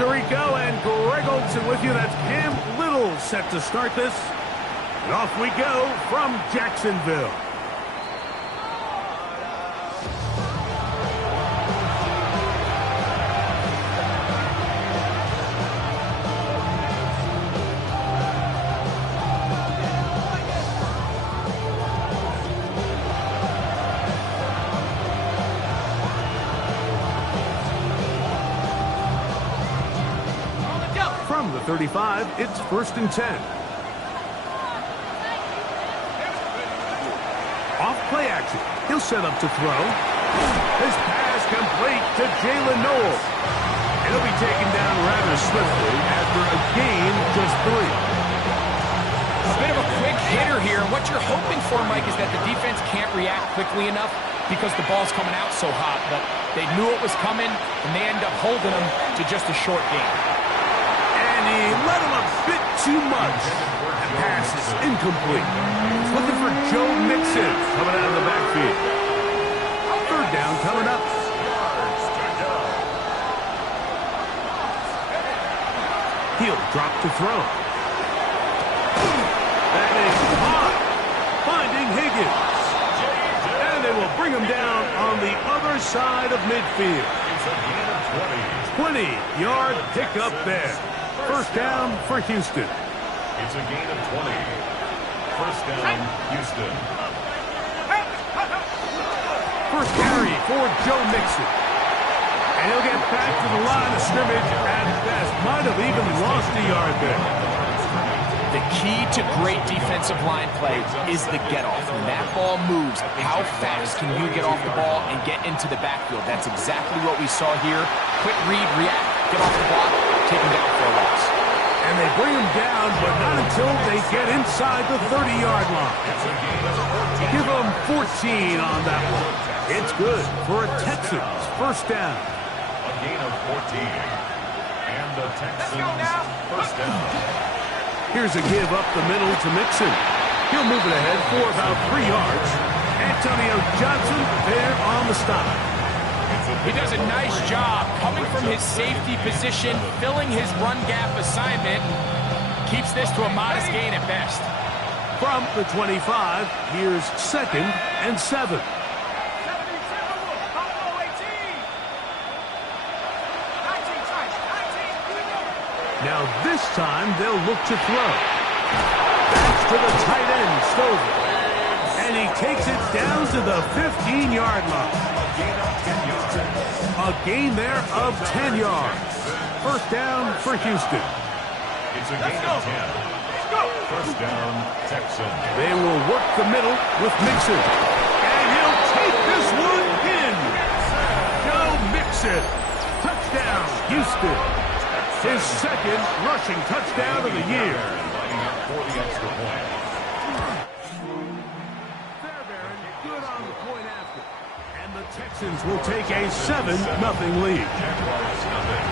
Puerto Rico, and Greg Olson with you. That's Cam Little set to start this. And off we go from Jacksonville. From the 35, it's 1st and 10. Off play action. He'll set up to throw. His pass complete to Jalen Noel. He'll be taken down rather swiftly after a gain just 3. A bit of a quick hitter here. What you're hoping for, Mike, is that the defense can't react quickly enough because the ball's coming out so hot. But they knew it was coming, and they end up holding them to just a short gain. And he let him a bit too much. The pass is incomplete. He's looking for Joe Mixon coming out of the backfield. 3rd down coming up. He'll drop to throw. That is caught. Finding Higgins. And they will bring him down on the other side of midfield. 20-yard pickup there. 1st down for Houston. It's a gain of 20. 1st down, Houston. First carry for Joe Mixon. And he'll get back to the line of scrimmage at best. Might have even lost a yard there. The key to great defensive line play is the get-off. When that ball moves, how fast can you get off the ball and get into the backfield? That's exactly what we saw here. Quick read, react, get off the block, take him down for a loss. And they bring him down, but not until they get inside the 30-yard line. Give them 14 on that one. It's good for a Texans 1st down. A gain of 14. And the Texans 1st down. Here's a give up the middle to Mixon. He'll move it ahead for about 3 yards. Antonio Johnson there on the stop. He does a nice job coming from his safety position, filling his run gap assignment, keeps this to a modest gain at best. From the 25, here's 2nd and 7. Now this time they'll look to throw. That's to the tight end, Stover. And he takes it down to the 15-yard line. A gain there of 10 yards. 1st down for Houston. It's a gain of 10. 1st down, Texans. They will work the middle with Mixon. And he'll take this one in. Joe Mixon. Touchdown, Houston. His 2nd rushing touchdown of the year. Lining up for the extra point. Fairbairn good on the point after. And the Texans will take a 7-0 lead. Jaguars nothing.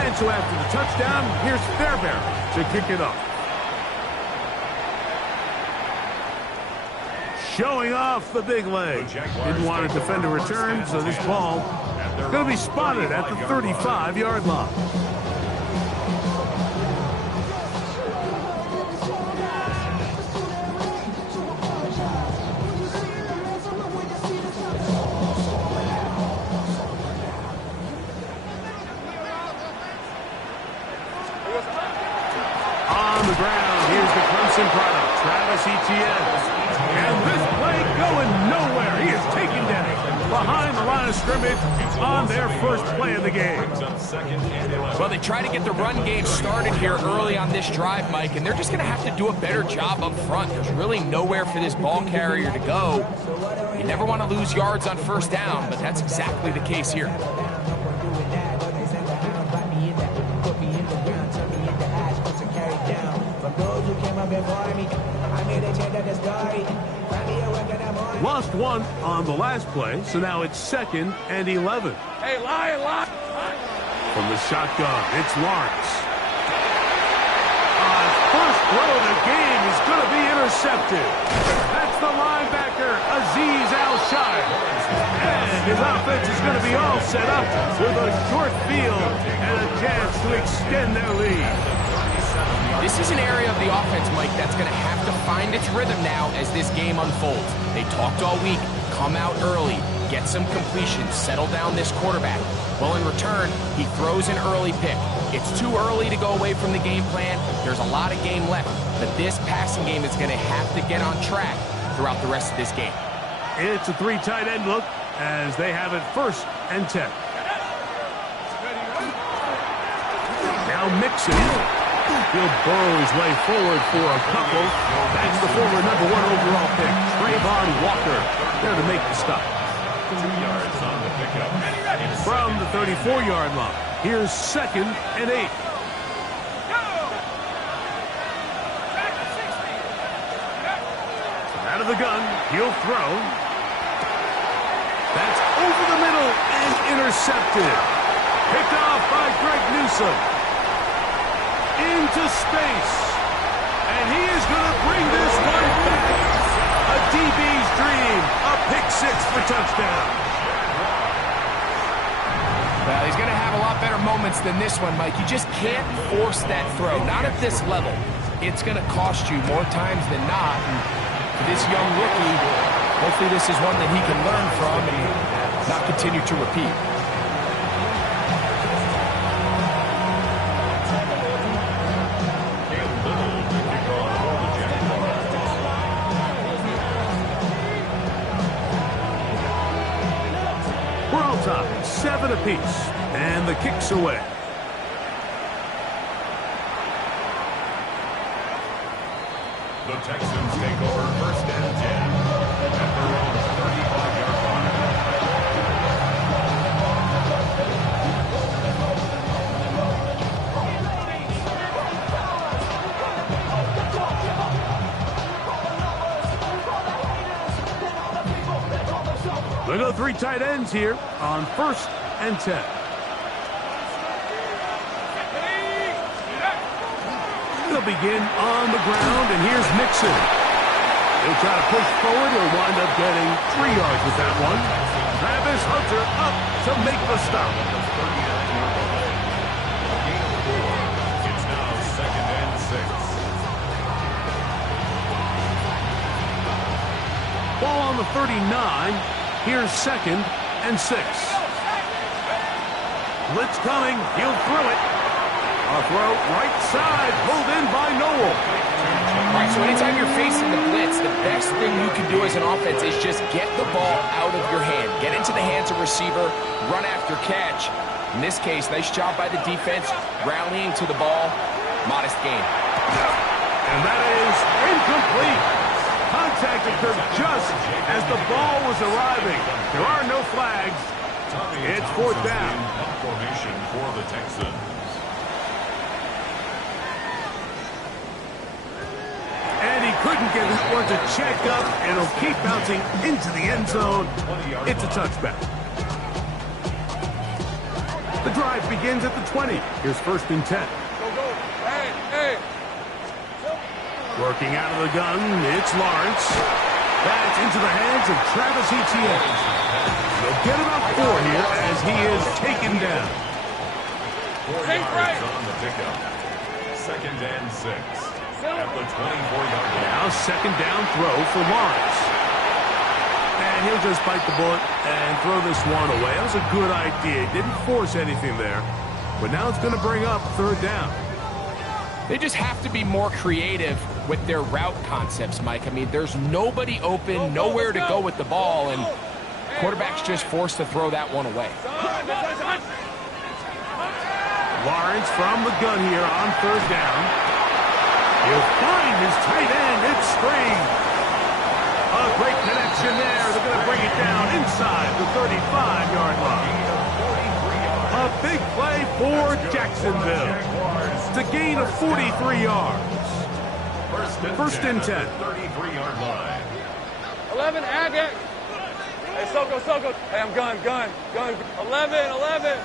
And so after the touchdown, here's Fairbairn to kick it off. Showing off the big leg. Didn't want to defend a return, so this ball going to be spotted at the 35-yard line. On the ground, here's the Clemson product, Travis Etienne. And this play going nowhere. He is taken down behind the line of scrimmage on their first play of the game. Well, they try to get the run game started here early on this drive, Mike, and they're just going to have to do a better job up front. There's really nowhere for this ball carrier to go. You never want to lose yards on 1st down, but that's exactly the case here. Lost one on the last play, so now it's 2nd and 11. Hey, Lion. From the shotgun, it's Lawrence. On 1st throw of the game is going to be intercepted. That's the linebacker, Azeez Al-Shire. And his offense is going to be all set up with a short field and a chance to extend their lead. This is an area of the offense, Mike, that's going to have to find its rhythm now as this game unfolds. They talked all week, come out early, get some completions, settle down this quarterback. Well, in return, he throws an early pick. It's too early to go away from the game plan. There's a lot of game left, but this passing game is going to have to get on track throughout the rest of this game. It's a three tight end look as they have it 1st and 10. Now Mixon. He'll burrow his way forward for a couple. That's the former #1 overall pick, Trayvon Walker, there to make the stop. 2 yards on the pickup. From the 34-yard line, here's 2nd and 8. Out of the gun, he'll throw. That's over the middle and intercepted. Picked off by Greg Newsome. Into space. And he is going to bring this one back. A DB's dream. A pick-6 for touchdown. Well, he's going to have a lot better moments than this one, Mike. You just can't force that throw. Not at this level. It's going to cost you more times than not. And for this young rookie, hopefully this is one that he can learn from and not continue to repeat. We're all tied, 7 apiece, and the kick's away. The Texans take over 1st and 10 at their own 35-yard line. We'll go 3 tight ends here on 1st and 10. They'll begin on the ground, and here's Mixon. He'll try to push forward. He'll wind up getting 3 yards with that one. Travis Hunter up to make the stop. It's now 2nd and 6. Ball on the 39. Here's 2nd and 6. Blitz coming. He'll throw it. A throw right side, pulled in by Noel. All right, so anytime you're facing the blitz, the best thing you can do as an offense is just get the ball out of your hand. Get into the hands of receiver, run after catch. In this case, nice job by the defense, rallying to the ball. Modest gain. And that is incomplete. Contact occurred just as the ball was arriving. There are no flags. It's 4th down. Formation for the Texans. And he couldn't get this one to check up, and it'll keep bouncing into the end zone. It's a touchback. The drive begins at the 20. Here's 1st and 10. Hey. Working out of the gun, it's Lawrence. That's into the hands of Travis Etienne. They'll get about 4 here as he is taken down. 4 yards on the pickup. 2nd and 6. At the 24-yard line. Now 2nd down throw for Lawrence. And he'll just bite the bullet and throw this one away. That was a good idea. Didn't force anything there. But now it's going to bring up 3rd down. They just have to be more creative with their route concepts, Mike. I mean, there's nobody open, nowhere to go with the ball, and quarterback's just forced to throw that one away. Lawrence from the gun here on 3rd down. He'll find his tight end. It's Spring. A great connection there. They're going to bring it down inside the 35-yard line. A big play for Jacksonville. It's a gain of 43 yards. 1st and 10. 33-yard line. 11, Agate. Hey, Soko. Hey, I'm gun. 11.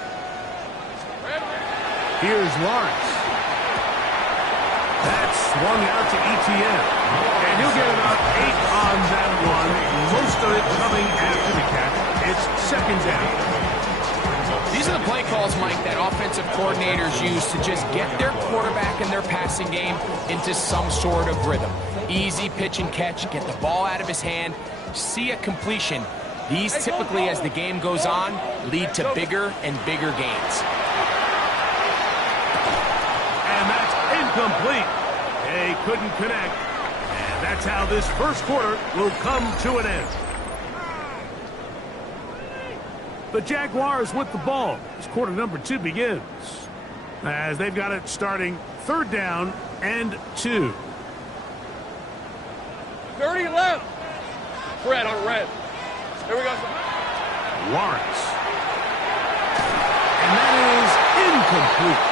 Here's Lawrence. That's swung out to ETN. And he'll get about 8 on that one. Most of it coming after the catch. It's second down. These are the play calls, Mike, that offensive coordinators use to just get their quarterback and their passing game into some sort of rhythm. Easy pitch and catch, get the ball out of his hand, see a completion. These typically, as the game goes on, lead to bigger and bigger gains. And that's incomplete. They couldn't connect. And that's how this first quarter will come to an end. The Jaguars with the ball as quarter number 2 begins. As they've got it starting 3rd down and 2. 30 left. Red on red. Here we go. Lawrence. And that is incomplete.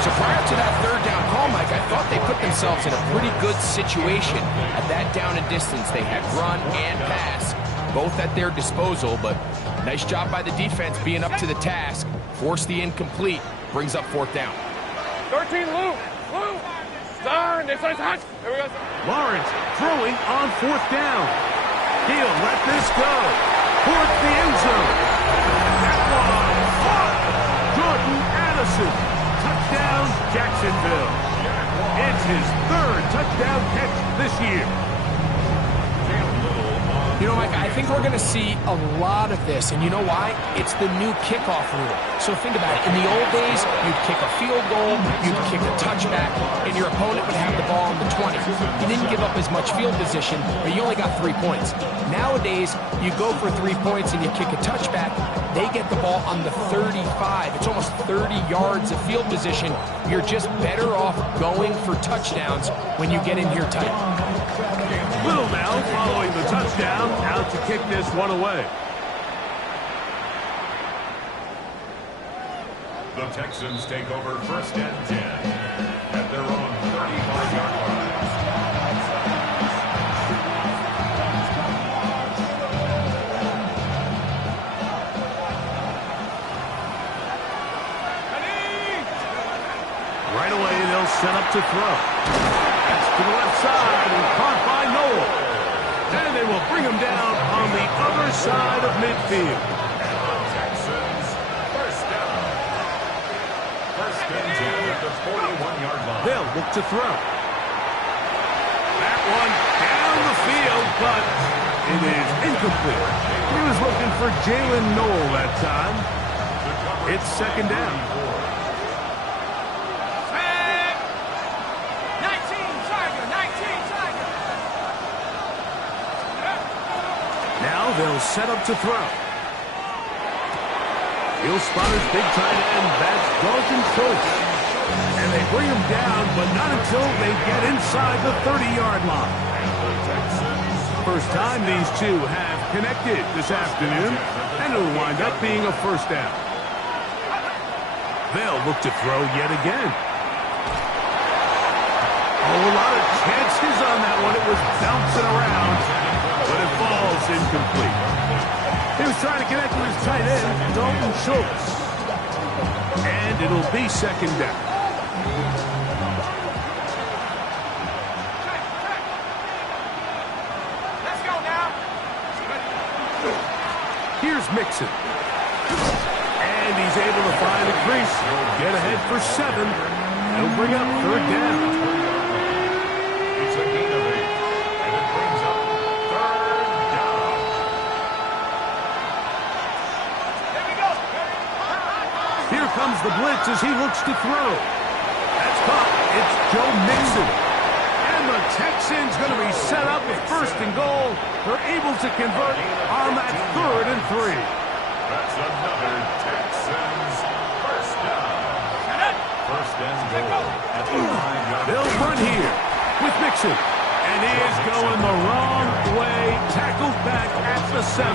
So prior to that 3rd down call, Mike, I thought they put themselves in a pretty good situation at that down and distance. They had run and pass, both at their disposal, but nice job by the defense being up to the task. Force the incomplete, brings up 4th down. 13 Lou. Turn. Here we go. Lawrence throwing on 4th down. He'll let this go towards the end zone. That one caught. Jordan Addison. Touchdown, Jacksonville. It's his 3rd touchdown catch this year. You know, Mike, I think we're going to see a lot of this, and you know why? It's the new kickoff rule. So think about it. In the old days, you'd kick a field goal, you'd kick a touchback, and your opponent would have the ball on the 20. You didn't give up as much field position, but you only got 3 points. Nowadays, you go for 3 points and you kick a touchback, they get the ball on the 35. It's almost 30 yards of field position. You're just better off going for touchdowns when you get in here tight. Little now following the touchdown, out to kick this one away. The Texans take over 1st and 10 at their own 35-yard line. Right away, they'll set up to throw. That's to the left side and caught by Noel. And they will bring him down on the other side of midfield. Texans, 1st down. 1st and 10 at the 41-yard line. They'll look to throw. That one down the field, but it is incomplete. He was looking for Jalen Noel that time. It's 2nd down. Now they'll set up to throw. He'll spot his big tight end. That's Dalton Schultz. And they bring him down, but not until they get inside the 30-yard line. First time these two have connected this afternoon, and it'll wind up being a 1st down. They'll look to throw yet again. Oh, a lot of chances on that one. It was bouncing around, but it falls incomplete. He was trying to connect with his tight end, Dalton Schultz. And it'll be 2nd down. Let's go now. Here's Mixon. And he's able to find the crease. He'll get ahead for 7. He'll bring up 3rd down. It's a gain of 8, and it brings up 3rd down. Here we go. Here comes the blitz as he looks to throw. That's caught. It's Joe Mixon. And the Texans going to be set up with 1st and goal. They're able to convert on that 3rd and 3. That's another Texans 1st down. 1st and goal at the 9-yard line. They'll run here with Mixon. And he is going the wrong way. Tackled back at the 7.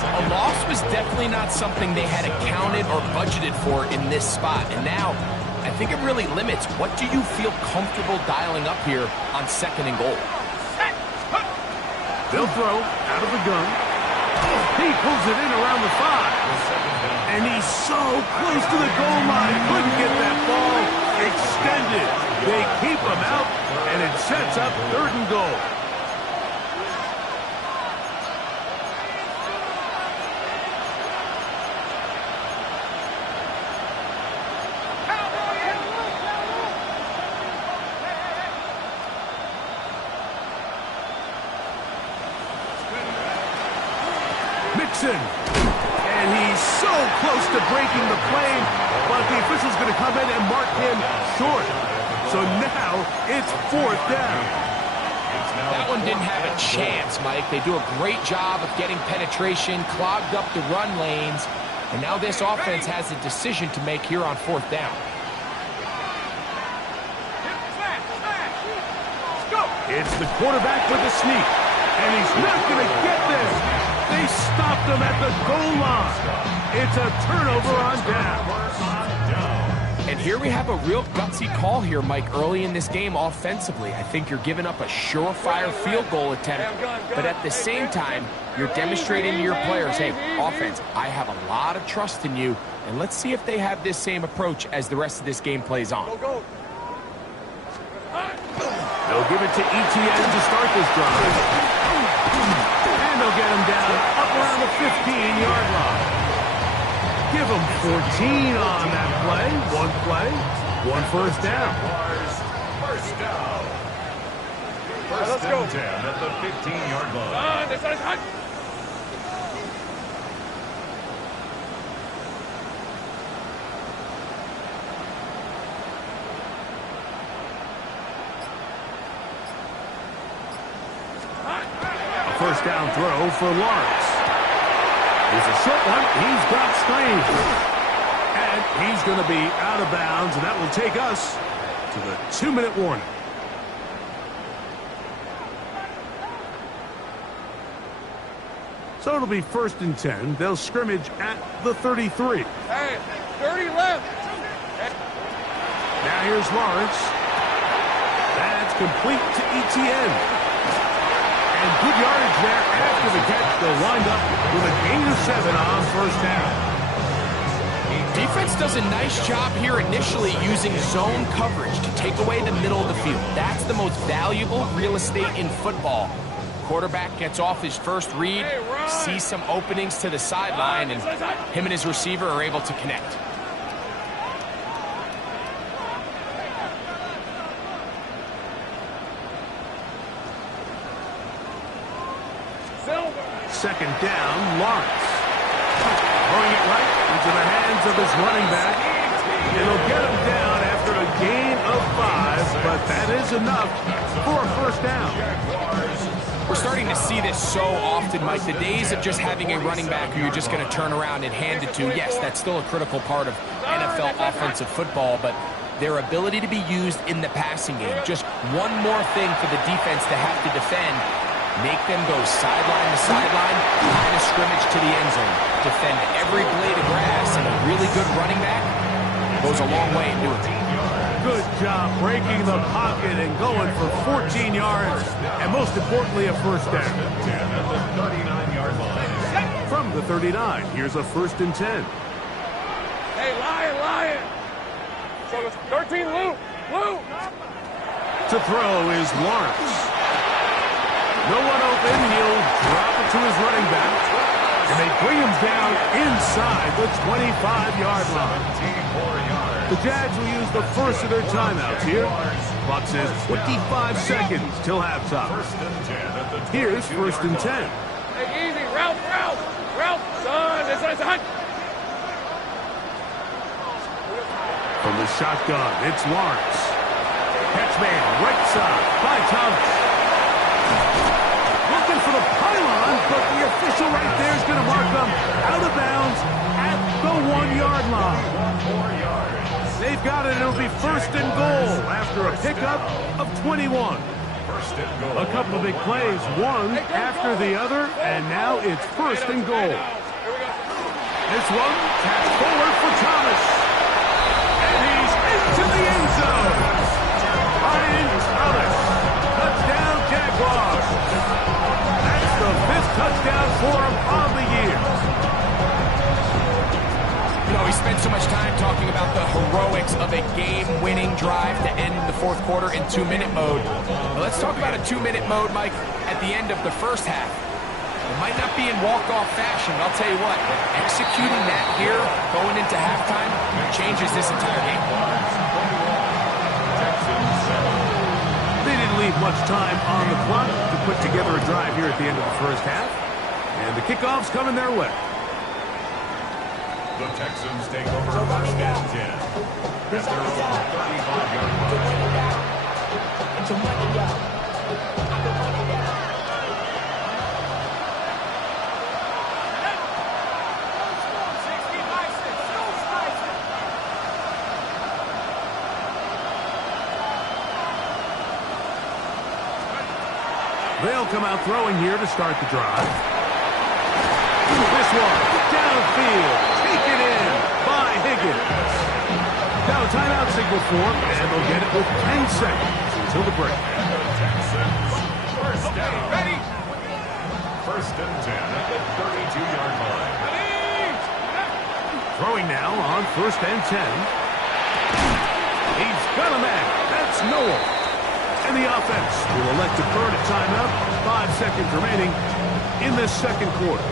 A loss was definitely not something they had accounted or budgeted for in this spot. And now, I think it really limits what do you feel comfortable dialing up here on 2nd and goal. They'll throw out of the gun. He pulls it in around the 5. And he's so close to the goal line. Couldn't get that ball extended. They keep him out, and it sets up 3rd and goal. Mixon, and he's so close to breaking the play, but the official's going to come in and mark him short. So now it's 4th down. That one didn't have a chance, Mike. They do a great job of getting penetration, clogged up the run lanes, and now this offense has a decision to make here on 4th down. It's the quarterback with the sneak, and he's not going to get this. They stopped him at the goal line. It's a turnover on down. And here we have a real gutsy call here, Mike, early in this game offensively. I think you're giving up a surefire field goal attempt, but at the same time, you're demonstrating to your players, hey, offense, I have a lot of trust in you, and let's see if they have this same approach as the rest of this game plays on. They'll give it to ETN to start this drive. And they'll get him down up around the 15-yard line. Give him 14 on that play. 1 first down. First down. Let's go. 10 at the 15-yard line. First down throw for Lawrence. Here's a short one. He's got Strange. And he's going to be out of bounds, and that will take us to the 2-minute warning. So it'll be 1st and 10. They'll scrimmage at the 33. Hey, 30 left. Now here's Lawrence. That's complete to ETN. And good yardage there after the catch. They'll wind up with a gain of 7 on 1st down. Defense does a nice job here initially using zone coverage to take away the middle of the field. That's the most valuable real estate in football. Quarterback gets off his first read, sees some openings to the sideline, and him and his receiver are able to connect. Second down, Lawrence. Throwing it right into the hands of his running back. It'll get him down after a gain of 5, but that is enough for a 1st down. We're starting to see this so often, Mike. The days of just having a running back who you're just going to turn around and hand it to, yes, that's still a critical part of NFL offensive football, but their ability to be used in the passing game, just one more thing for the defense to have to defend. Make them go sideline to sideline, line of scrimmage to the end zone. Defend every blade of grass, and a really good running back goes a long way in doing it. Good job breaking the pocket and going for 14 yards, and most importantly, a 1st down. From the 39, here's a 1st and 10. Hey, Lion. So it's 13, Lou. To throw is Lawrence. No one open. He'll drop it to his running back. And they bring him down inside the 25-yard line. The Jags will use the first of their timeouts here. Clock says 25 seconds till halftime. Here's 1st and 10. Hey, easy. Route. Son, it's hot. From the shotgun, it's Lawrence. Catchman, right side by Thomas. Looking for the pylon, but the official right there is going to mark them out of bounds at the 1-yard line. They've got it. It'll be 1st and goal after a pickup of 21. A couple of big plays, one after the other, and now it's 1st and goal. This one, pass forward for Thomas. And he's into the end zone. Ryan Thomas. Touchdown, Jaguars. That's the 5th touchdown for him on the year. You know, he's spend so much time talking about the heroics of a game-winning drive to end the fourth quarter in 2-minute mode. Now let's talk about a 2-minute mode, Mike, at the end of the first half. It might not be in walk-off fashion, but I'll tell you what, executing that here, going into halftime, changes this entire game. They didn't leave much time on the clock to put together a drive here at the end of the first half. And the kickoff's coming their way. The Texans take over first and 10. At their own 35-yard line. They'll come out throwing here to start the drive. This one, downfield, taken in by Higgins. Now a timeout signal for him, and they'll get it with 10 seconds until the break. Texans, first down. Ready? First and 10 at the 32-yard line. Throwing now on first and 10. He's got a man. That's Noel. And the offense will elect to burn a timeout. 5 seconds remaining in this second quarter.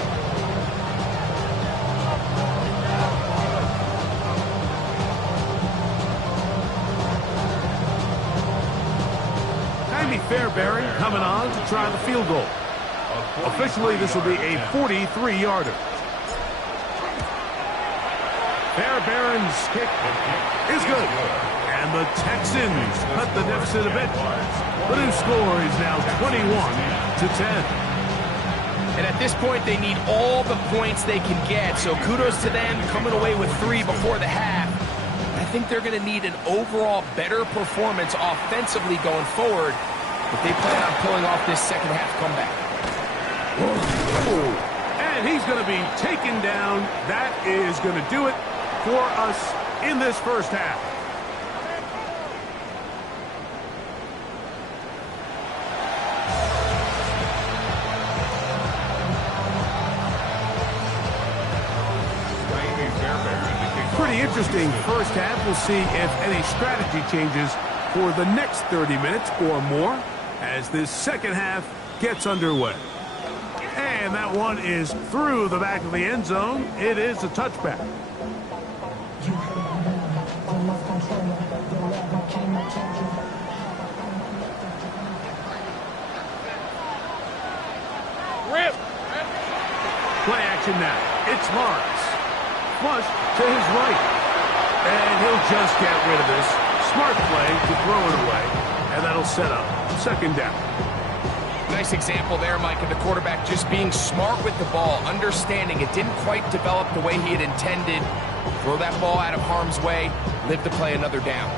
Fairbairn coming on to try the field goal. Officially, this will be a 43-yarder. Fairbairn's kick is good. And the Texans cut the deficit a bit. The new score is now 21-10. And at this point, they need all the points they can get. So kudos to them coming away with 3 before the half. I think they're going to need an overall better performance offensively going forward if they plan on pulling off this second half comeback. And he's going to be taken down. That is going to do it for us in this first half. Pretty interesting first half. We'll see if any strategy changes for the next 30 minutes or more as this second half gets underway. And that one is through the back of the end zone. It is a touchback. Rip! Play action now. It's Lawrence. Flush to his right. And he'll just get rid of this. Smart play to throw it away. And that'll set up second down. Nice example there, Mike, of the quarterback just being smart with the ball, understanding it didn't quite develop the way he had intended. Throw that ball out of harm's way, live to play another down.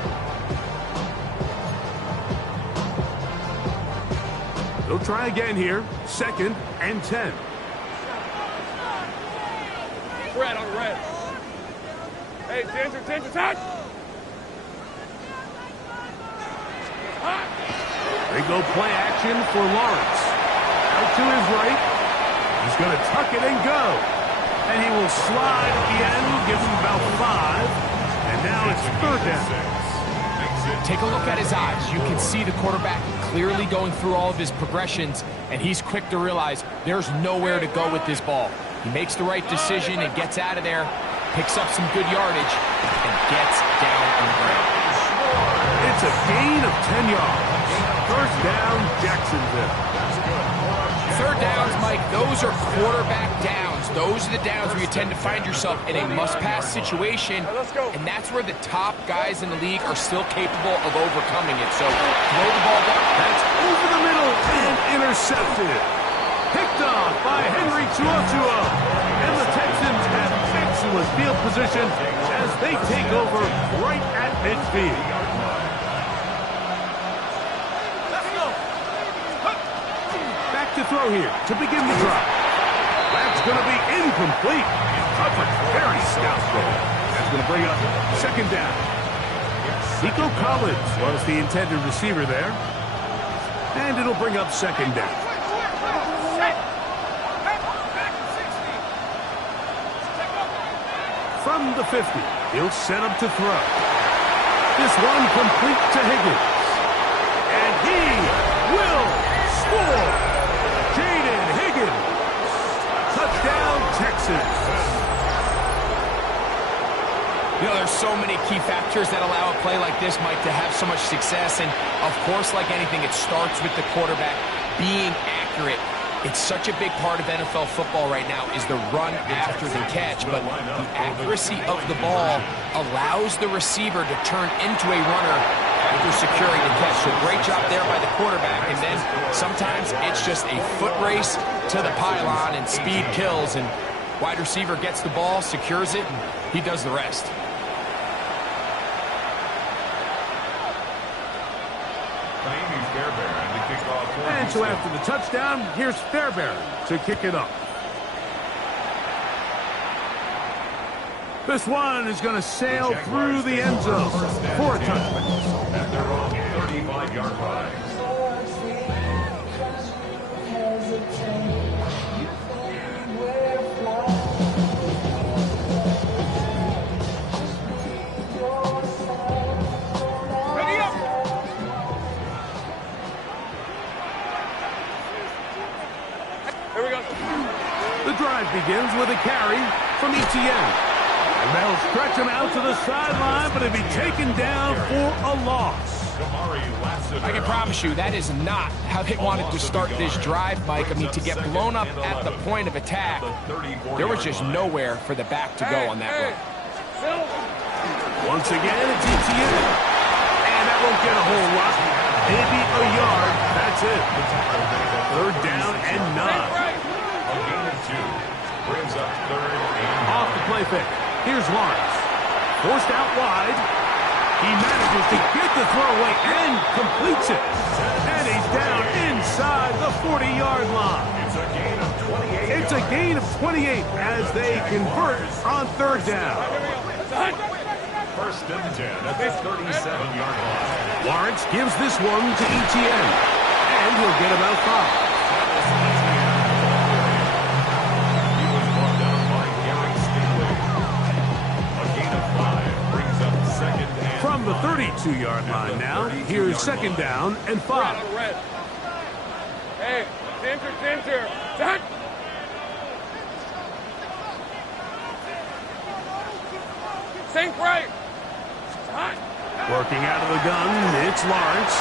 They'll try again here. Second and 10. Red on red. Hey, attention, touch! They go play action for Lawrence. Out to his right. He's going to tuck it and go. And he will slide at the end, give him about 5. And now it's third down. Take a look at his eyes. You can see the quarterback clearly going through all of his progressions, and he's quick to realize there's nowhere to go with this ball. He makes the right decision and gets out of there, picks up some good yardage, and gets down on the ground. It's a gain of 10 yards. First down, Jacksonville. Third downs, Mike, those are quarterback downs. Those are the downs where you tend to find yourself in a must-pass situation, and that's where the top guys in the league are still capable of overcoming it. So throw the ball down. That's over the middle and intercepted. Picked off by Henry Tuotuo. And the Texans have excellent field position as they take over right at midfield. To throw here to begin the drive. That's going to be incomplete. Covered very stoutly. That's going to bring up second down. Nico Collins was the intended receiver there. And it'll bring up second down. from the 50. He'll set him to throw. This one complete to Higgins. And he will score. Jaden Higgins. Touchdown, Texans. You know, there's so many key factors that allow a play like this, Mike, to have so much success. And, of course, like anything, it starts with the quarterback being accurate. It's such a big part of NFL football right now is the run after the catch. But the accuracy of the ball allows the receiver to turn into a runner after securing the catch. So great job there by the quarterback. And then sometimes it's just a foot race to the pylon and speed kills. And wide receiver gets the ball, secures it, and he does the rest. And so after the touchdown, here's Fairbairn to kick it up. This one is going to sail through the end zone for a touchdown. At their own 35-yard line. The drive begins with a carry from Etienne. And they'll stretch him out to the sideline, but he'll be taken down for a loss. I can promise you that is not how they wanted to start this drive, Mike. I mean, to get blown up at the point of attack, there was just nowhere for the back to go on that run. Once again, it's Etienne. And that won't get a whole lot. Maybe a yard. That's it. 3rd down and 9. A gain of 2. Brings up 3rd and 9. Off the play fake. Here's Lawrence. Forced out wide. He manages to get the throw away and completes it. And he's down inside the 40-yard line. It's a gain of 28. It's a gain of 28 as they convert on 3rd down. 1st and 10 at the 37-yard line. Lawrence gives this one to Etienne. And he'll get about 5. He was brought down by Gary Stingley. A gain of 5 brings up 2nd and From the 5. 32-yard line now, here's 2nd down and 5. Hey, center. Touch. Sink right. Touch. Working out of the gun, it's Lawrence.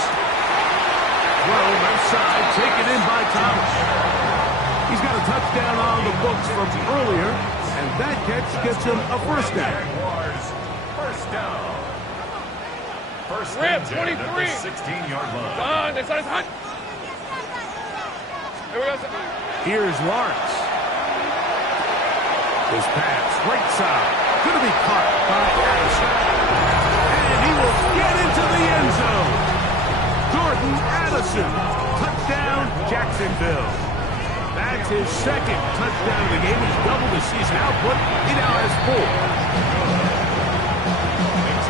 Throw left side, taken in by Thomas. He's got a touchdown on the books from earlier, and that catch gets him a 1st down. Jaguars, 1st down. 1st Rip, and 10 at 23. the 16-yard line. Done. This side's hot. Here we go. Here's Lawrence. His pass, right side, going to be caught by Addison. And he will get into the end zone. Jordan Addison, touchdown, Jacksonville. That's his 2nd touchdown of the game. He's doubled his season output. He now has 4.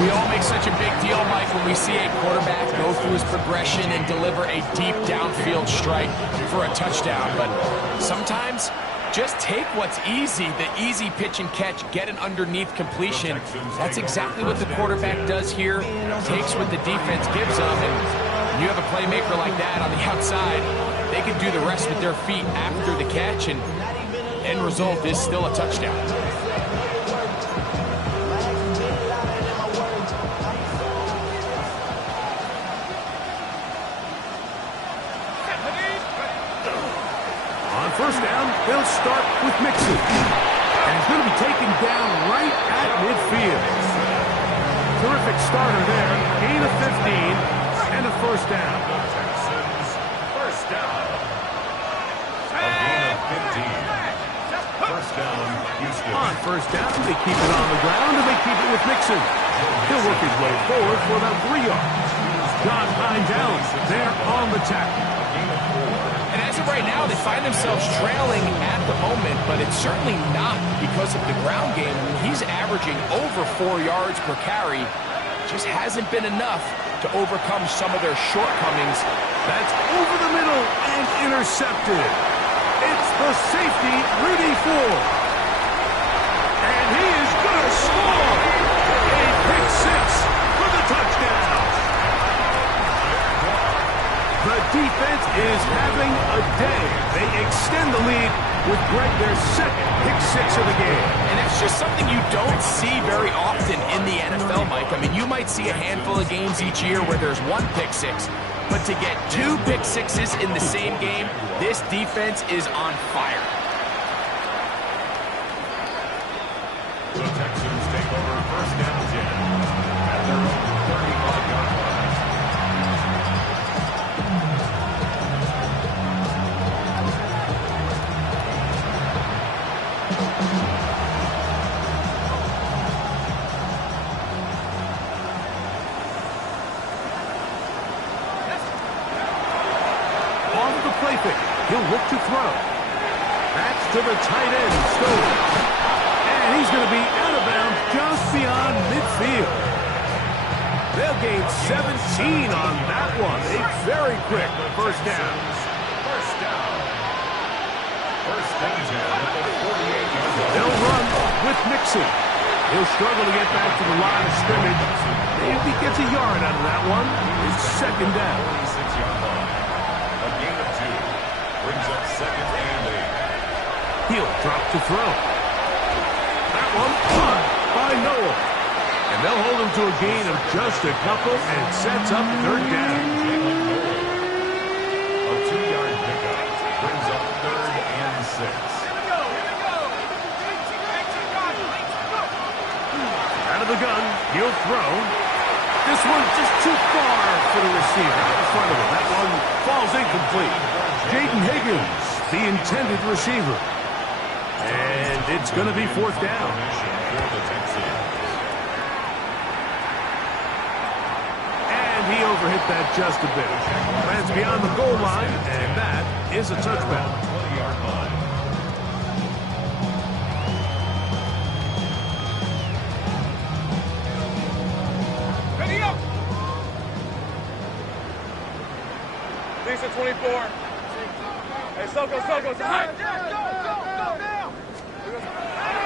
We all make such a big deal, Mike, when we see a quarterback go through his progression and deliver a deep downfield strike for a touchdown. But sometimes, just take what's easy, the easy pitch and catch, get an underneath completion. That's exactly what the quarterback does here. Takes what the defense gives him, and you have a playmaker like that on the outside, they can do the rest with their feet after the catch, and end result is still a touchdown. On 1st down, they'll start with Mixon. And he's going to be taken down right at midfield. Terrific starter there. Gain of 15 and a 1st down. Texans, 1st down. A gain of 15. 1st down, Houston. On 1st down, they keep it on the ground and they keep it with Mixon. He'll work his way forward for about 3 yards. John Hines Allen there on the tackle. And as of right now, they find themselves trailing at the moment, but it's certainly not because of the ground game. I mean, he's averaging over 4 yards per carry. Just hasn't been enough to overcome some of their shortcomings. That's over the middle and intercepted. It's the safety, Rudy Ford. And he is going to score. 6 of the game. And it's just something you don't see very often in the NFL, Mike. I mean, you might see a handful of games each year where there's 1 pick six, but to get 2 pick sixes in the same game, this defense is on fire. The Texans take over first down 10 at their own 35-yard line. He'll look to throw. That's to the tight end, Stover. And he's going to be out of bounds just beyond midfield. They'll gain 17 on that one. A very quick first down. First down. First down at the 48-yard line. They'll run with Mixon. He'll struggle to get back to the line of scrimmage. If he gets a yard out of that one, it's second down. 46-yard line. A gain of 2. Brings up second and 8. He'll drop to throw. That one caught by Noah. And they'll hold him to a gain of just a couple and sets up third down. A 2-yard pickup brings up third and 6. Out of the gun, he'll throw. This one's just too far for the receiver out in front of him. That one falls incomplete. Jaden Higgins, the intended receiver. And it's going to be fourth down. And he overhit that just a bit. Lands beyond the goal line, and that is a touchback. 20-yard line. Ready up! These are 24. Hey, Soko, high.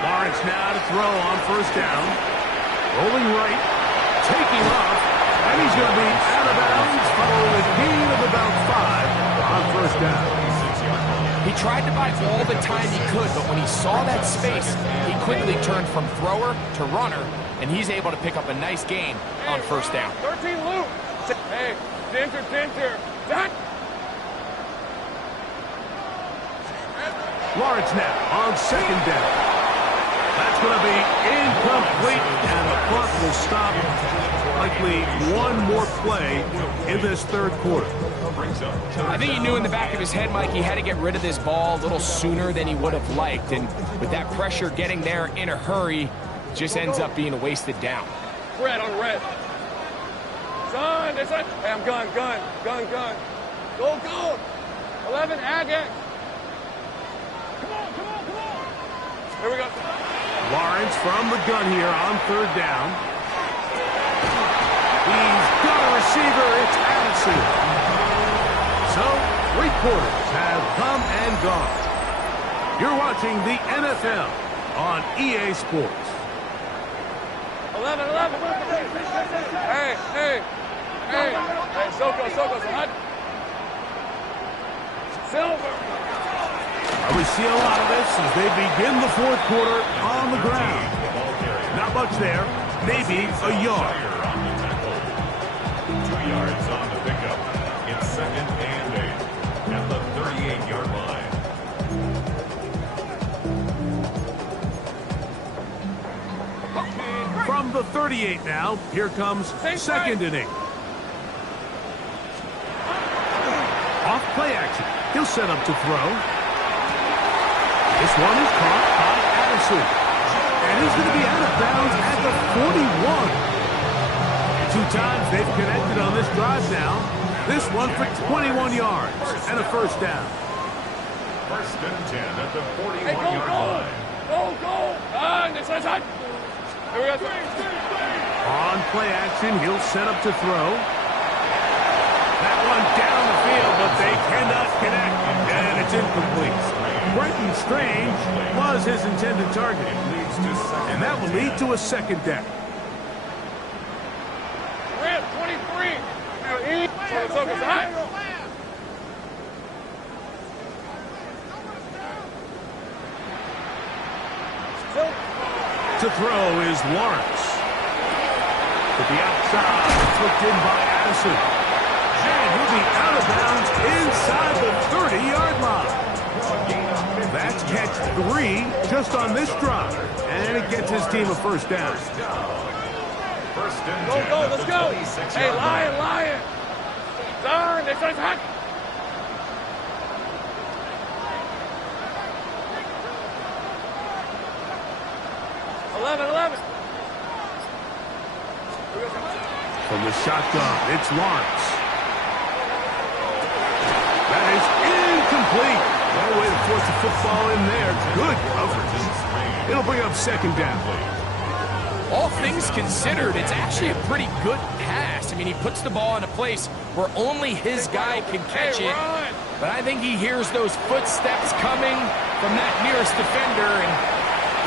Lawrence now to throw on first down. Rolling right, taking off, and he's going to be out of bounds following a gain of about 5 on first down. He tried to buy all the time he could, but when he saw that space, he quickly turned from thrower to runner, and he's able to pick up a nice gain on first down. 13 loop. Hey, Dinter. That. Lawrence now on second down. That's going to be incomplete, and the clock will stop. Likely one more play in this third quarter. I think he knew in the back of his head, Mike, he had to get rid of this ball a little sooner than he would have liked. And with that pressure getting there in a hurry, just ends up being a wasted down. Red on red. Son, it's like, hey, I'm gun. Go. 11, Agate. Come on. Here we go. Lawrence from the gun here on third down. He's got a receiver. It's Addison. So, 3 quarters have come and gone. You're watching the NFL on EA Sports. 11. Hey, Soko, hot. Silver. We see a lot of this as they begin the fourth quarter on the ground. Not much there, maybe a yard. 2 yards on the pickup. It's second and 8 at the 38-yard line. From the 38 now, here comes second and 8. Off play action. He'll set up to throw. This one is caught by Addison. And he's going to be out of bounds at the 41. 2 times they've connected on this drive now. This one for 21 yards and a first down. First and 10 at the 41-yard line. Go. This is hot. Here we go. On play action, he'll set up to throw. That one down the field, but they cannot connect. And it's incomplete. Brenton Strange was his intended target. And that will lead to a second down. Red, 23. Focus high. To throw is Lawrence. To the outside, it's hooked in by Addison. And he'll be out of bounds inside the 30-yard line. That's catch 3 just on this drive. And it gets his team a first down. Go, let's go. Hey, Lion. Turn, this is hot. Eleven. From the shotgun, it's Lawrence. That is incomplete. No way to force the football in there. Good coverage. It'll bring up second down. All things considered, it's actually a pretty good pass. I mean, he puts the ball in a place where only his guy can catch it. But I think he hears those footsteps coming from that nearest defender, and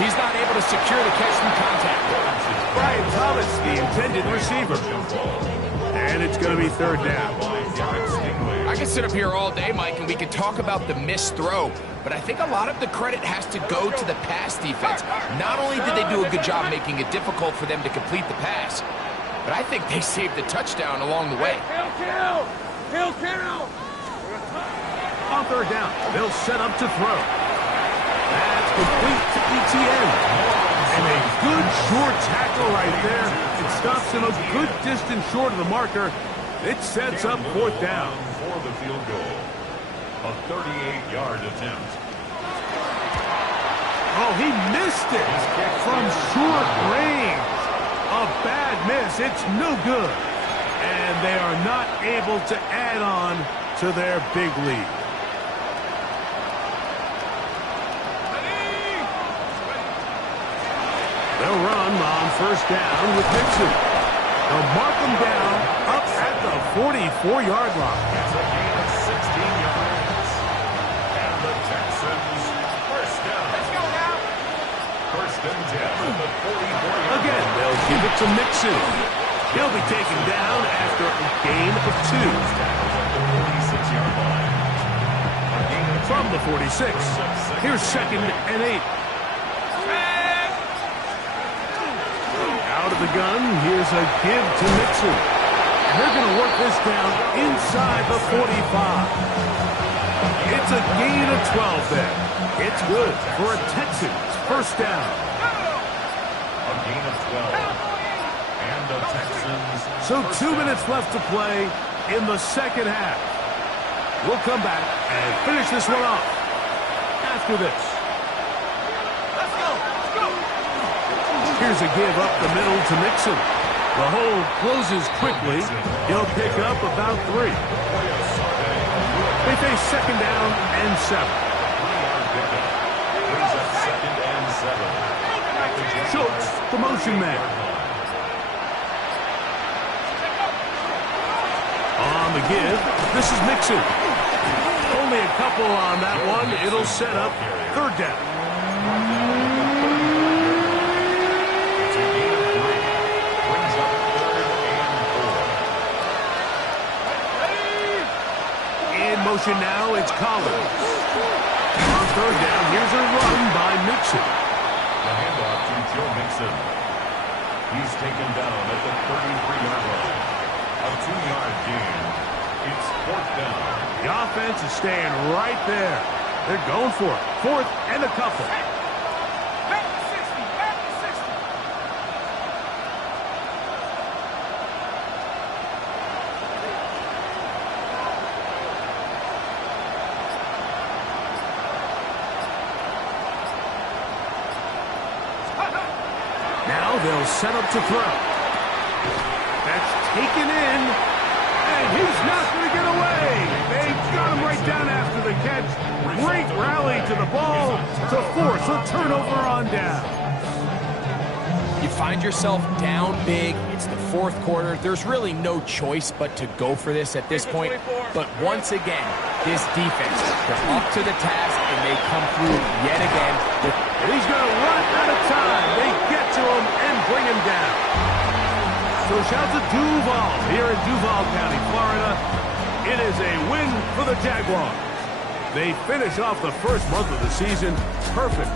he's not able to secure the catch from contact. Brian Thomas, the intended receiver. And it's going to be third down. I could sit up here all day, Mike, and we could talk about the missed throw, but I think a lot of the credit has to go to the pass defense. Not only did they do a good job making it difficult for them to complete the pass, but I think they saved the touchdown along the way. Kill. On third down, they'll set up to throw. That's complete to ETN. And a good short tackle right there. It stops him a good distance short of the marker. It sets up fourth down. For the field goal. A 38-yard attempt. Oh, he missed it from short range. A bad miss. It's no good. And they are not able to add on to their big lead. They'll run on first down with Mixon. They'll mark them down up at the 44-yard line. It's a gain of 16 yards. And the Texans first down. Let's go now. First and 10 at the 44-yard line. Again, they'll give it to Mixon. He'll be taken down after a gain of 2. Yard line. From the 46, here's second and 8. Out of the gun, here's a give to Mixon. And they're going to work this down inside the 45. It's a gain of 12 there. It's good for a Texans first down. A gain of 12. And the Texans. So 2 minutes left to play in the second half. We'll come back and finish this one off after this. Here's a give up the middle to Mixon. The hole closes quickly. He'll pick up about 3. They face second down and 7. Schultz, the motion man. On the give, this is Mixon. Only a couple on that one. It'll set up third down. Motion now, it's Collins. On third down, here's a run by Mixon. The handoff to Joe Mixon. He's taken down at the 33-yard line. A 2-yard gain. It's fourth down. The offense is staying right there. They're going for it. Fourth and a couple. They'll set up to throw. That's taken in, and he's not going to get away. They got him right down after the catch. Great rally to the ball to force a turnover on down. You find yourself down big. It's the fourth quarter. There's really no choice but to go for this at this point. But once again, this defense, they're up to the task, and they come through yet again. He's going to run out of time. They get to him and bring him down. So shout to Duval here in Duval County, Florida. It is a win for the Jaguars. They finish off the first month of the season perfect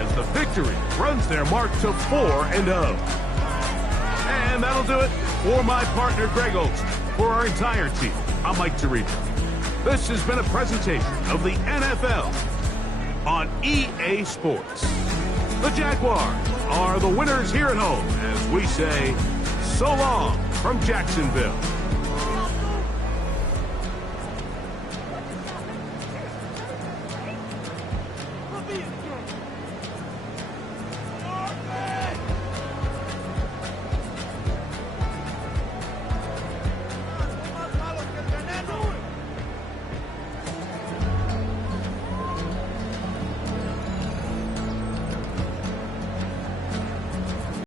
as the victory victory runs their mark to 4-0. And that'll do it for my partner, Greg Olson. For our entire team, I'm Mike Tirico. This has been a presentation of the NFL on EA Sports. The Jaguars are the winners here at home as we say so long from Jacksonville.